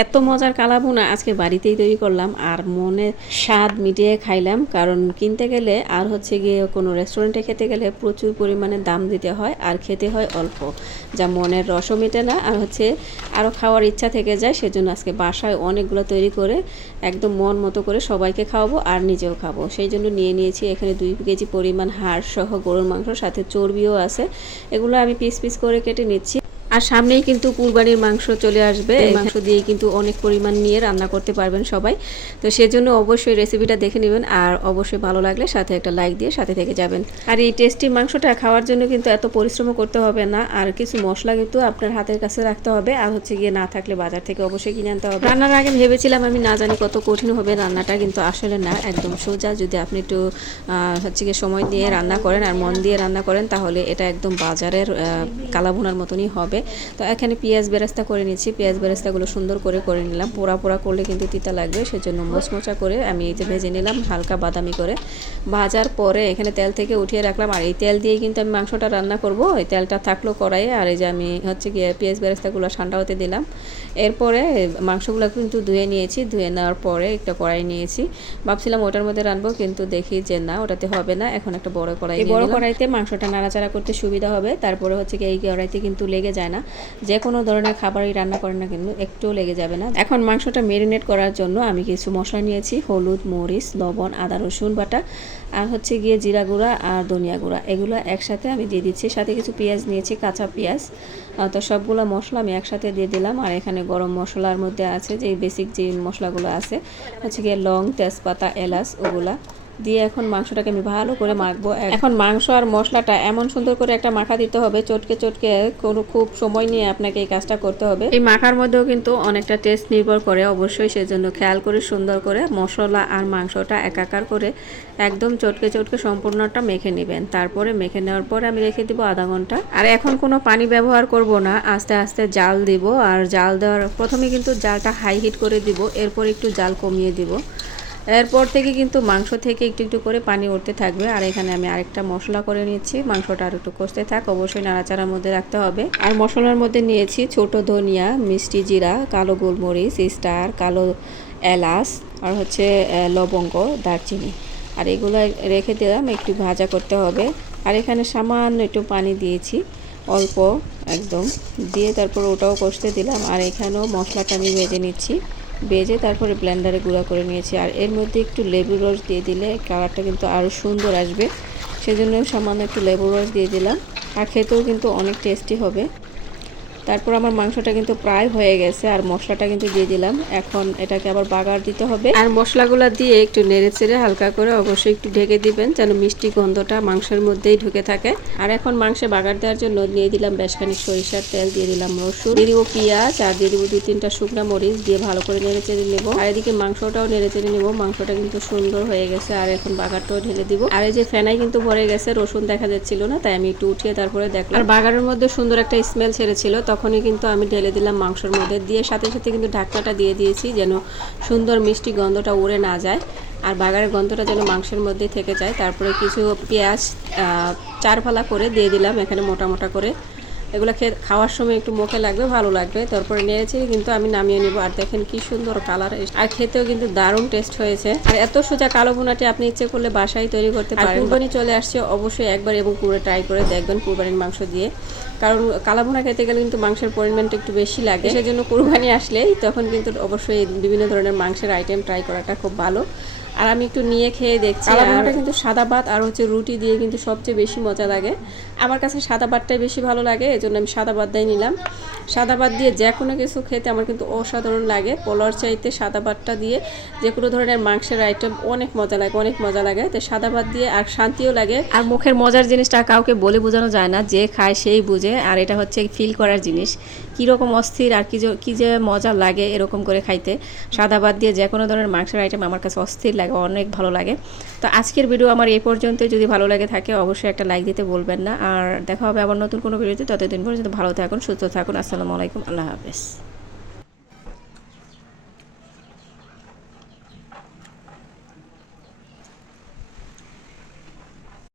এত মজার কালাভুনা আজকে বাড়িতেই তৈরি করলাম আর মনে স্বাদ মিটিয়ে খাইলাম। কারণ কিনতে গেলে আর হচ্ছে গিয়ে কোনো রেস্টুরেন্টে খেতে গেলে প্রচুর পরিমাণে দাম দিতে হয় আর খেতে হয় অল্প, যা মনের রসও মেটে না আর হচ্ছে আরও খাওয়ার ইচ্ছা থেকে যায়। সেজন্য আজকে বাসায় অনেকগুলো তৈরি করে একদম মন মতো করে সবাইকে খাওয়াবো আর নিজেও খাবো। সেই জন্য নিয়ে নিয়েছি এখানে 2 কেজি পরিমাণ হাড় সহ গরুর মাংস, সাথে চর্বিও আছে। এগুলো আমি পিস পিস করে কেটে নিচ্ছি। আর সামনেই কিন্তু কুরবানির মাংস চলে আসবে, এই মাংস দিয়ে কিন্তু অনেক পরিমাণ নিয়ে রান্না করতে পারবেন সবাই। তো সেজন্য অবশ্যই রেসিপিটা দেখে নেবেন আর অবশ্যই ভালো লাগলে সাথে একটা লাইক দিয়ে সাথে থেকে যাবেন। আর এই টেস্টি মাংসটা খাওয়ার জন্য কিন্তু এত পরিশ্রম করতে হবে না, আর কিছু মশলা কিন্তু আপনার হাতের কাছে রাখতে হবে, আর হচ্ছে গিয়ে না থাকলে বাজার থেকে অবশ্যই কিনে আনতে হবে। রান্নার আগে ভেবেছিলাম আমি না জানি কত কঠিন হবে রান্নাটা, কিন্তু আসলে না, একদম সোজা। যদি আপনি একটু হচ্ছে গিয়ে সময় দিয়ে রান্না করেন আর মন দিয়ে রান্না করেন তাহলে এটা একদম বাজারের কালাভুনার মতনই হবে। তো এখানে পেঁয়াজ বেরেস্তা করে নিচ্ছি, পেঁয়াজ বেরেস্তাগুলো সুন্দর করে নিলাম। পোড়া পোড়া করলে কিন্তু তিতা লাগবে, সেজন্য মোচমোচা করে আমি এই যে ভেজে নিলাম হালকা বাদামি করে। ভাজার পরে এখানে তেল থেকে উঠিয়ে রাখলাম, আর এই তেল দিয়ে কিন্তু আমি মাংসটা রান্না করব। এই তেলটা থাকলো কড়াইয়ে, আর এই যে আমি হচ্ছে গিয়ে পেঁয়াজ বেরেস্তাগুলো ঠান্ডা হতে দিলাম। এরপরে মাংসগুলো কিন্তু ধুয়ে নিয়েছি, ধুয়ে নেওয়ার পরে একটা কড়াই নিয়েছি। ভাবছিলাম ওটার মধ্যে রানবো, কিন্তু দেখি যে না, ওটাতে হবে না। এখন একটা বড় কড়াই, এই বড় কড়াইতে মাংসটা নাড়াচাড়া করতে সুবিধা হবে। তারপরে হচ্ছে কি এই কড়াইতে কিন্তু লেগে যায় না, যে কোনো ধরনের খাবারই রান্না করেন না কিন্তু একটুও লেগে যাবে না। এখন মাংসটা মেরিনেট করার জন্য আমি কিছু মশলা নিয়েছি, হলুদ, মরিচ, লবণ, আদা রসুন বাটা, আর হচ্ছে গিয়ে জিরা গুঁড়া আর ধনিয়া গুঁড়া, এগুলো একসাথে আমি দিয়ে দিচ্ছি। সাথে কিছু পেঁয়াজ নিয়েছি, কাঁচা পেঁয়াজ। তো সবগুলো মশলা আমি একসাথে দিয়ে দিলাম। আর এখানে গরম মশলার মধ্যে আছে যে বেসিক যে মশলাগুলো আছে, হচ্ছে গিয়ে লং, তেজপাতা, এলাচ, ওগুলা দিয়ে এখন মাংসটাকে আমি ভালো করে মাখবো। এখন মাংস আর মশলাটা এমন সুন্দর করে একটা মাখা দিতে হবে, চটকে চটকে, কোনো খুব সময় নিয়ে আপনাকে এই কাজটা করতে হবে। এই মাখার মধ্যেও কিন্তু অনেকটা টেস্ট নির্ভর করে অবশ্যই, সেজন্য খেয়াল করে সুন্দর করে মশলা আর মাংসটা একাকার করে একদম চটকে চটকে সম্পূর্ণটা মেখে নেবেন। তারপরে মেখে নেওয়ার পরে আমি রেখে দিব আধা ঘন্টা। আর এখন কোনো পানি ব্যবহার করব না, আস্তে আস্তে জাল দিব। আর জাল দেওয়ার প্রথমে কিন্তু জালটা হাই হিট করে দিব, এরপর একটু জাল কমিয়ে দিব। এরপর থেকে কিন্তু মাংস থেকে একটু একটু করে পানি উঠতে থাকবে। আর এখানে আমি আরেকটা মশলা করে নিচ্ছি, মাংসটা আর একটু কষতে থাক, অবশ্যই নাড়াচাড়ার মধ্যে রাখতে হবে। আর মশলার মধ্যে নিয়েছি ছোট ধনিয়া, মিষ্টি জিরা, কালো গোলমরিচ, স্টার, কালো এলাচ, আর হচ্ছে লবঙ্গ, দারচিনি। আর এগুলো রেখে দিলাম, একটু ভাজা করতে হবে। আর এখানে সামান্য একটু পানি দিয়েছি, অল্প একদম দিয়ে, তারপর ওটাও কষতে দিলাম। আর এখানেও মশলাটা আমি ভেজে নিচ্ছি, ভেজে তারপরে ব্লেন্ডারে গুঁড়া করে নিয়েছি। আর এর মধ্যে একটু লেবুর রস দিয়ে দিলে কালারটা কিন্তু আরও সুন্দর আসবে, সেজন্য সামান্য একটু লেবুর রস দিয়ে দিলাম। আর খেতেও কিন্তু অনেক টেস্টি হবে। তারপর আমার মাংসটা কিন্তু প্রায় হয়ে গেছে, আর মশলাটা কিন্তু দিয়ে দিলাম। এখন এটাকে আবার বাগার দিতে হবে, আর মশলাগুলো দিয়ে একটু নেড়ে চেড়ে হালকা করে অবশ্যই একটু ঢেকে দিবেন, যেন মিষ্টি গন্ধটা মাংসের মধ্যেই ঢুকে থাকে। আর এখন মাংসে বাগার দেওয়ার জন্য দিয়ে দিলাম বেশ খানিক সরিষার তেল, দিয়ে দিলাম রসুন, দিয়ে দিব পেঁয়াজ, আর দিয়ে দিব 2-3টা শুকনা মরিচ, দিয়ে ভালো করে নেড়ে চেড়ে নেবো। আর এদিকে মাংসটাও নেড়ে চেড়ে নেবো। মাংসটা কিন্তু সুন্দর হয়ে গেছে, আর এখন বাগারটাও ঢেলে দিব। আর এই যে ফেনাই কিন্তু ভরে গেছে, রসুন দেখা যাচ্ছিল না, তাই আমি একটু উঠিয়ে তারপরে দেখলাম। আর বাগারের মধ্যে সুন্দর একটা স্মেল ছেড়েছিল, তখনই কিন্তু আমি ঢেলে দিলাম মাংসের মধ্যে, দিয়ে সাথে সাথে কিন্তু ঢাকনাটা দিয়ে দিয়েছি, যেন সুন্দর মিষ্টি গন্ধটা উড়ে না যায়, আর বাগারের গন্ধটা যেন মাংসের মধ্যে থেকে যায়। তারপরে কিছু পেঁয়াজ 4 ফালা করে দিয়ে দিলাম এখানে মোটা মোটা করে। এগুলো খাওয়ার সময় একটু মুখে লাগবে, ভালো লাগবে। তারপরে নেড়েছি কিন্তু আমি নামিয়ে নিব। আর দেখেন কি সুন্দর কালার, আর খেতেও কিন্তু দারুণ টেস্ট হয়েছে। আর এত সোজা কালো ভুনাটি আপনি ইচ্ছে করলে বাসায় তৈরি করতে পারেন। কুরবানি চলে আসছে, অবশ্যই একবার এবং পুরো ট্রাই করে দেখবেন কুরবানির মাংস দিয়ে। কারণ কালো ভুনা খেতে গেলে কিন্তু মাংসের পরিমাণটা একটু বেশি লাগে, সেজন্য কুরবানি আসলেই তখন কিন্তু অবশ্যই বিভিন্ন ধরনের মাংসের আইটেম ট্রাই করাটা খুব ভালো। আর আমি একটু নিয়ে খেয়ে দেখছি, কালো ভুনাটা কিন্তু সাদা ভাত আর হচ্ছে রুটি দিয়ে কিন্তু সবচেয়ে বেশি মজা লাগে। আমার কাছে সাদা ভাতটাই বেশি ভালো লাগে, এজন্য আমি সাদা ভাত দিয়ে নিলাম। সাদা ভাত দিয়ে যে কোনো কিছু খেতে আমার কিন্তু অসাধারণ লাগে। পোলাওর চাইতে সাদা ভাতটা দিয়ে যে কোনো ধরনের মাংসের আইটেম অনেক মজা লাগে, অনেক মজা লাগে। তো সাদা ভাত দিয়ে আর শান্তিও লাগে। আর মুখের মজার জিনিসটা কাউকে বলে বোঝানো যায় না, যে খায় সেই বুঝে। আর এটা হচ্ছে ফিল করার জিনিস, কীরকম অস্থির আর কি যে মজা লাগে এরকম করে খাইতে। সাদা ভাত দিয়ে যে কোনো ধরনের মাংসের আইটেম আমার কাছে অস্থির লাগে, অনেক ভালো লাগে। তো আজকের ভিডিও আমার এই পর্যন্ত, যদি ভালো লাগে থাকে অবশ্যই একটা লাইক দিতে বলবেন না। আর দেখা হবে আবার নতুন কোনো ভিডিওতে, ততদিন পর্যন্ত ভালো থাকুন, সুস্থ থাকুন। আসসালামু আলাইকুম, আল্লাহ হাফেজ।